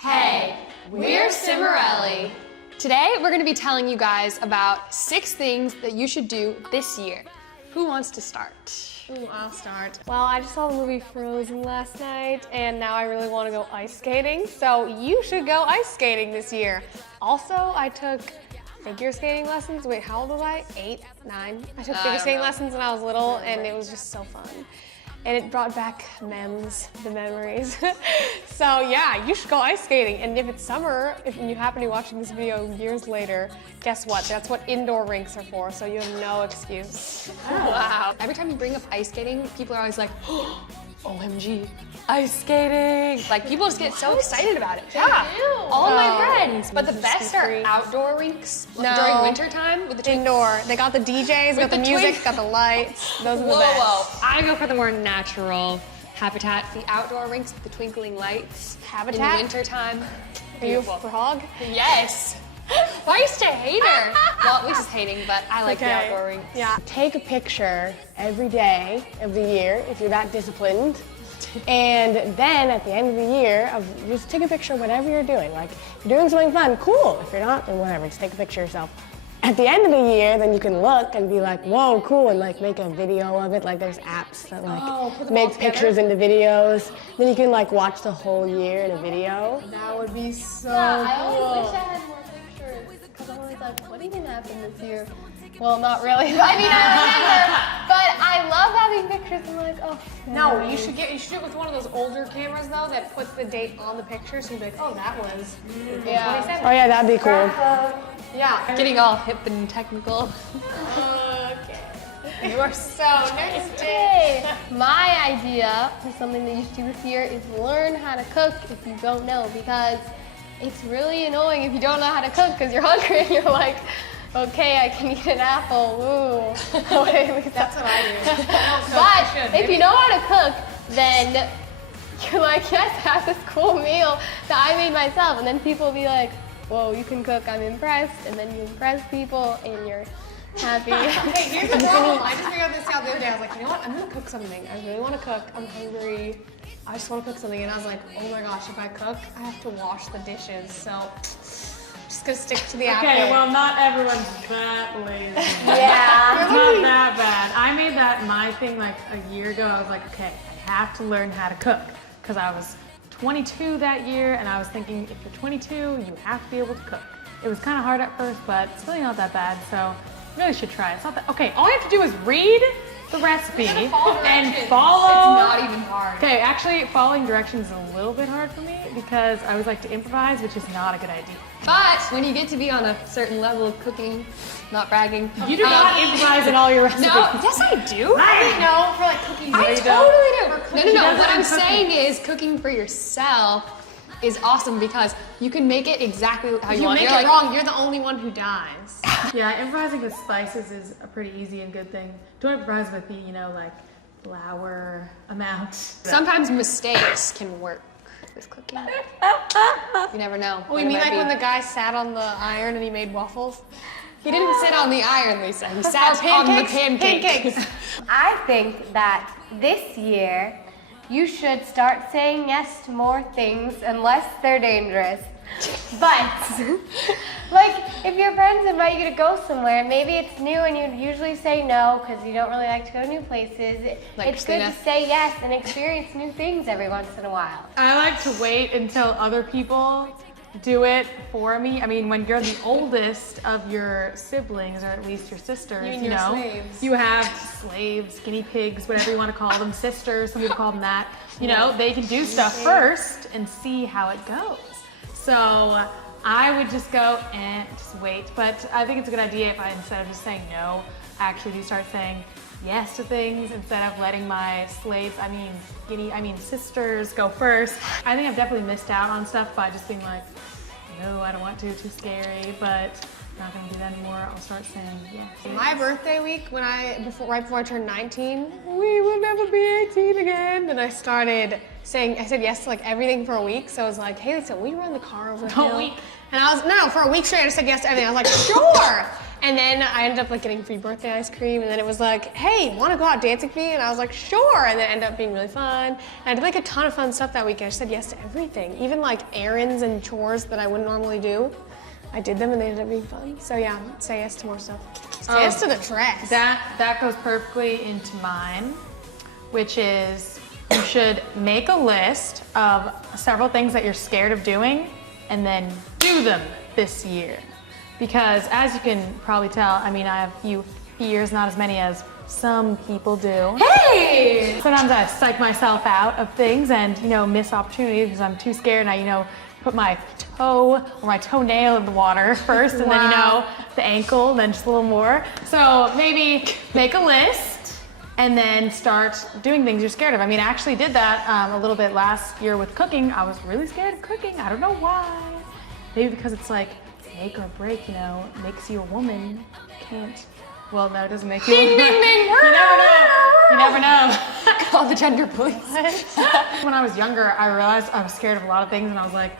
Hey, we're Cimorelli. Today, we're gonna be telling you guys about 6 things that you should do this year. Who wants to start? Ooh, I'll start. Well, I just saw the movie Frozen last night, and now I really want to go ice skating, so you should go ice skating this year. Also, I took figure skating lessons. Wait, how old was I? 8, 9? I took figure skating lessons when I was little, and it was just so fun. And it brought back the memories. So yeah, you should go ice skating. And if it's summer, if you happen to be watching this video years later, guess what? That's what indoor rinks are for, so you have no excuse. Oh, wow. Every time you bring up ice skating, people are always like, oh, OMG, ice skating. Like, people just get so excited about it. Yeah, all my friends. But the best are outdoor rinks during winter time with the twins. Indoor. They got the DJs, got the music, got the lights. Those are the best. Whoa. I go for the more natural habitat. The outdoor rinks with the twinkling lights. Habitat? In the winter time. Are you a frog? Yes. Why are you such a hater? Well, Lisa's hating, but I like the outdoor rinks. Yeah. Take a picture every day of the year if you're that disciplined. And then at the end of the year, just take a picture of whatever you're doing. Like, if you're doing something fun, cool. If you're not, then whatever, just take a picture of yourself. At the end of the year, then you can look and be like, whoa, cool, and like make a video of it. Like there's apps that like make pictures into videos. Then you can like watch the whole year in a video. That would be so I cool. always wish I had more pictures because I'm always like, what even happened this year? Well, not really. I mean, I remember, but I love having pictures. I'm like, oh. No, you should do it with one of those older cameras though that puts the date on the picture, so you'd be like, oh, that was April 27th. Oh yeah, that'd be cool. Yeah. Getting all hip and technical. Okay. You are so nice. Hey, my idea for something that you should do this year is learn how to cook if you don't know, because it's really annoying if you don't know how to cook because you're hungry and you're like, okay, I can eat an apple, ooh. Wait, That's what I do. But if you know how to cook, then you're like, yes, have this cool meal that I made myself. And then people will be like, whoa, you can cook, I'm impressed. And then you impress people and you're happy. Hey, here's the problem. I just figured this out the other day. I was like, you know what? I'm gonna cook something. I really want to cook. I'm hungry. I just want to cook something. And I was like, oh my gosh, if I cook, I have to wash the dishes. So I'm just gonna stick to the apple. Okay, well, not everyone's that lazy. Yeah. It's not that bad. I made that my thing like a year ago. I was like, okay, I have to learn how to cook because I was 22 that year, and I was thinking, if you're 22, you have to be able to cook. It was kind of hard at first, but it's really not that bad, so you really should try it. It's not that, okay, all you have to do is read the recipe and follow. It's not even hard. Okay, actually, following directions is a little bit hard for me because I always like to improvise, which is not a good idea. But when you get to be on a certain level of cooking, not bragging. You do not improvise in all your recipes. No, yes I do. No, for like cookies. I totally do. No. What I'm doesn't saying is cooking for yourself is awesome because you can make it exactly how you You want. make You're it like, wrong, you're the only one who dies. Yeah, improvising with spices is a pretty easy and good thing. Don't improvise with the, like flour amount. sometimes mistakes can work with cooking. You never know. Oh, you mean like when the guy sat on the iron and he made waffles? He didn't sit on the iron, Lisa. He sat on the pancakes. I think that this year you should start saying yes to more things unless they're dangerous. But, like, if your friends invite you to go somewhere, maybe it's new and you'd usually say no because you don't really like to go to new places. Like it's good Christina. to say yes and experience new things every once in a while. I like to wait until other people do it for me. I mean, when you're the oldest of your siblings, or at least your sisters, You and your slaves. you have slaves, guinea pigs, whatever you want to call them, sisters, some people call them that. They can do stuff first and see how it goes. So I would just go and just wait. But I think it's a good idea if I, instead of just saying no, I actually do start saying yes to things instead of letting my slaves, sisters go first. I think I've definitely missed out on stuff by just being like, no, I don't want to, too scary, but I'm not gonna do that anymore. I'll start saying yes. My birthday week, right before I turned 19, we will never be 18 again. And I said yes to like everything for a week. So I was like, hey Lisa, will you run the car over the hill? week? And I was, no, for a week straight, I said yes to everything. I was like, sure. And then I ended up like getting free birthday ice cream, and then it was like, hey, want to go out dancing with me? And I was like, sure. And then it ended up being really fun. And I did like a ton of fun stuff that weekend. I said yes to everything, even like errands and chores that I wouldn't normally do. I did them and they ended up being fun. So yeah, say yes to more stuff. Say yes to the dress. That goes perfectly into mine, which is you should make a list of several things that you're scared of doing and then do them this year. Because as you can probably tell, I mean, I have a few fears, not as many as some people do. Hey! Sometimes I psych myself out of things and, you know, miss opportunities because I'm too scared and I, you know, put my toe or my toenail in the water first and then, you know, the ankle, then just a little more. So maybe make a list and then start doing things you're scared of. I mean, I actually did that a little bit last year with cooking. I was really scared of cooking. I don't know why. Maybe because it's like make or break, you know, makes you a woman. Can't. Well, no, it doesn't make you a woman. Ding, ding, You never know. You never know. Call the gender police. When I was younger, I realized I was scared of a lot of things and I was like,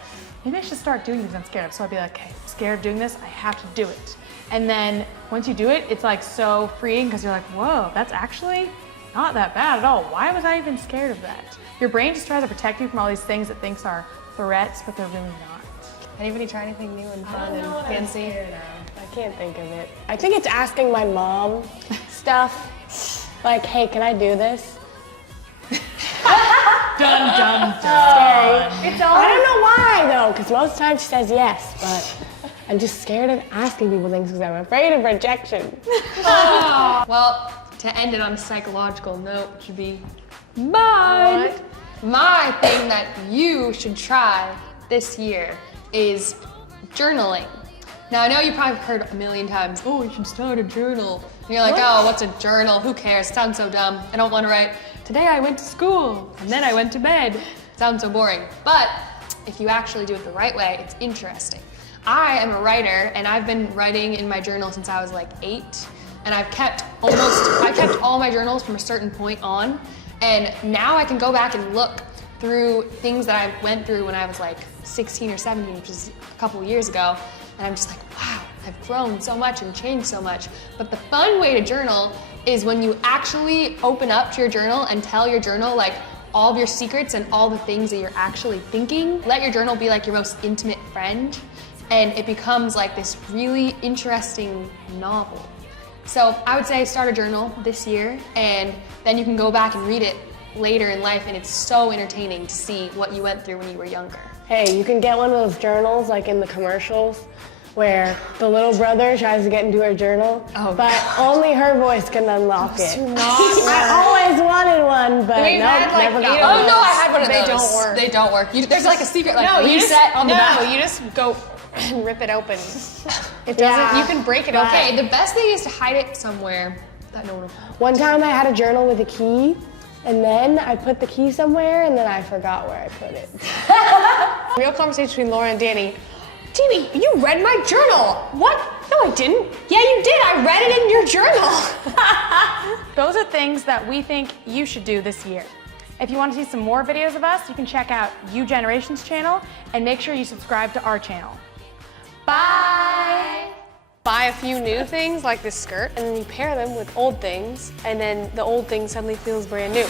maybe I should start doing things I'm scared of. So I'd be like, okay, I'm scared of doing this, I have to do it. And then once you do it, it's like so freeing because you're like, whoa, that's actually not that bad at all. Why was I even scared of that? Your brain just tries to protect you from all these things it thinks are threats, but they're really not. Anybody try anything new and fun and fancy? I can't think of it. I think it's asking my mom stuff. Like, hey, can I do this? Dun, dun, dun. Scary. It's all I don't know why though, because most of the time she says yes, but I'm just scared of asking people things because I'm afraid of rejection. Well, to end it on a psychological note, which would be mine. My thing that you should try this year is journaling. Now, I know you probably heard a million times, oh, you should start a journal. And you're like, oh, what's a journal? Who cares? It sounds so dumb. I don't want to write, today I went to school, and then I went to bed. It sounds so boring. But if you actually do it the right way, it's interesting. I am a writer, and I've been writing in my journal since I was like 8. And I kept all my journals from a certain point on. And now I can go back and look through things that I went through when I was like 16 or 17, which is a couple of years ago. And I'm just like, wow, I've grown so much and changed so much. But the fun way to journal is when you actually open up to your journal and tell your journal like all of your secrets and all the things that you're actually thinking. Let your journal be like your most intimate friend. And it becomes like this really interesting novel. So I would say start a journal this year, and then you can go back and read it later in life, and it's so entertaining to see what you went through when you were younger. Hey, you can get one of those journals like in the commercials where the little brother tries to get into her journal, but only her voice can unlock it. I always wanted one, but never got one. Oh no, I had one of those. They don't work. They don't work. There's like a secret like No, reset on the back. No, you just go and rip it open. It doesn't, you can break it open. Okay, the best thing is to hide it somewhere that no one will find. One time I had a journal with a key, and then I put the key somewhere, and then I forgot where I put it. Real conversation between Laura and Danny. Danny, you read my journal. What? No, I didn't. Yeah, you did. I read it in your journal. Those are things that we think you should do this year. If you want to see some more videos of us, you can check out U Generation's channel and make sure you subscribe to our channel. Bye! Buy a few new things like this skirt, and then you pair them with old things, and then the old thing suddenly feels brand new.